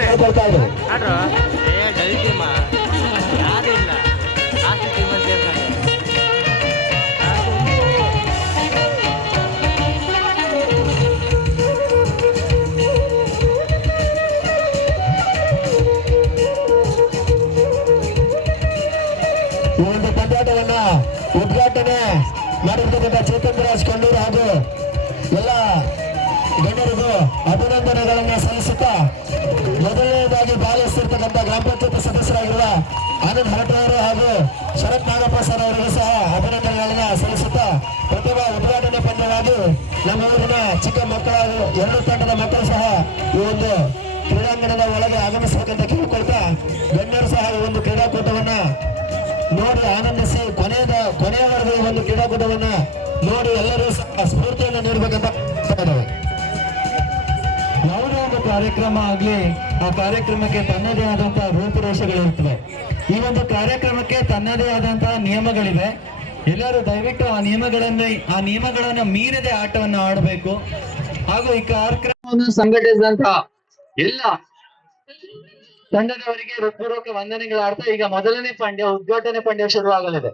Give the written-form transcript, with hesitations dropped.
ಕೇಳ್ಕೊಳ್ತಾ ಇದ್ರು. ಈ ಒಂದು ಪಂದ್ಯಾಟವನ್ನ ಉದ್ಘಾಟನೆ ಮಾಡಿರ್ತಕ್ಕಂಥ ಚೇತನ್ ರಾಜ್ ಕೊಂಡೂರು ಹಾಗೂ ಎಲ್ಲ ಗಣ್ಯರಿಗೂ ಅಭಿನಂದನೆಗಳನ್ನು ಸಲ್ಲಿಸುತ್ತಾ ಮೊದಲನೇದಾಗಿ ಭಾಗವಹಿಸಿರ್ತಕ್ಕಂಥ ಗ್ರಾಮ ಪಂಚಾಯತ್ ಸದಸ್ಯರಾಗಿರುವ ಆನಂದ್ ಹರಟವರು ಹಾಗೂ ಶರತ್ ನಾಗಪ್ಪ ಸರ್ ಅವರಿಗೂ ಸಹ ಅಭಿನಂದನೆಗಳನ್ನ ಸಲ್ಲಿಸುತ್ತಾ ಪ್ರತಿಭಾ ಉದ್ಘಾಟನೆ ಪಂದ್ಯವಾಗಿ ನಮ್ಮ ಊರಿನ ಚಿಕ್ಕ ಮಕ್ಕಳ ಎರಡು ತಂಡದ ಮಕ್ಕಳು ಸಹ ಈ ಒಂದು ಕ್ರೀಡಾಂಗಣದ ಒಳಗೆ ಆಗಮಿಸಬೇಕಂತ ಕೇಳಿಕೊಳ್ತಾ ಗಣ್ಯರು ಸಹ ಈ ಒಂದು ಕ್ರೀಡಾಕೂಟವನ್ನ ನೋಡಿ ಆನಂದಿಸಿ ಕೊನೆಯವರೆಗೂ ಈ ಒಂದು ಕ್ರೀಡಾಕೂಟವನ್ನ ನೋಡಿ ಎಲ್ಲರೂ ಸಹ ಸ್ಫೂರ್ತಿಯನ್ನು ನೀಡಬೇಕಂತ ಯಾವುದೇ ಒಂದು ಕಾರ್ಯಕ್ರಮ ಆಗ್ಲಿ ಆ ಕಾರ್ಯಕ್ರಮಕ್ಕೆ ತನ್ನದೇ ಆದಂತಹ ರೂಪುರೇಷೆಗಳಿರ್ತವೆ. ಈ ಒಂದು ಕಾರ್ಯಕ್ರಮಕ್ಕೆ ತನ್ನದೇ ಆದಂತಹ ನಿಯಮಗಳಿವೆ. ಎಲ್ಲರೂ ದಯವಿಟ್ಟು ಆ ನಿಯಮಗಳನ್ನು ಮೀರದೆ ಆಟವನ್ನು ಆಡಬೇಕು. ಹಾಗೂ ಈ ಕಾರ್ಯಕ್ರಮವನ್ನು ಸಂಘಟಿಸಿದಂತ ಎಲ್ಲ ತಂಡದವರಿಗೆ ಹೃತ್ಪೂರ್ವಕ ವಂದನೆಗಳಾಡ್ತಾ ಈಗ ಮೊದಲನೇ ಪಂದ್ಯ ಉದ್ಘಾಟನೆ ಪಂದ್ಯ ಶುರುವಾಗಲಿದೆ.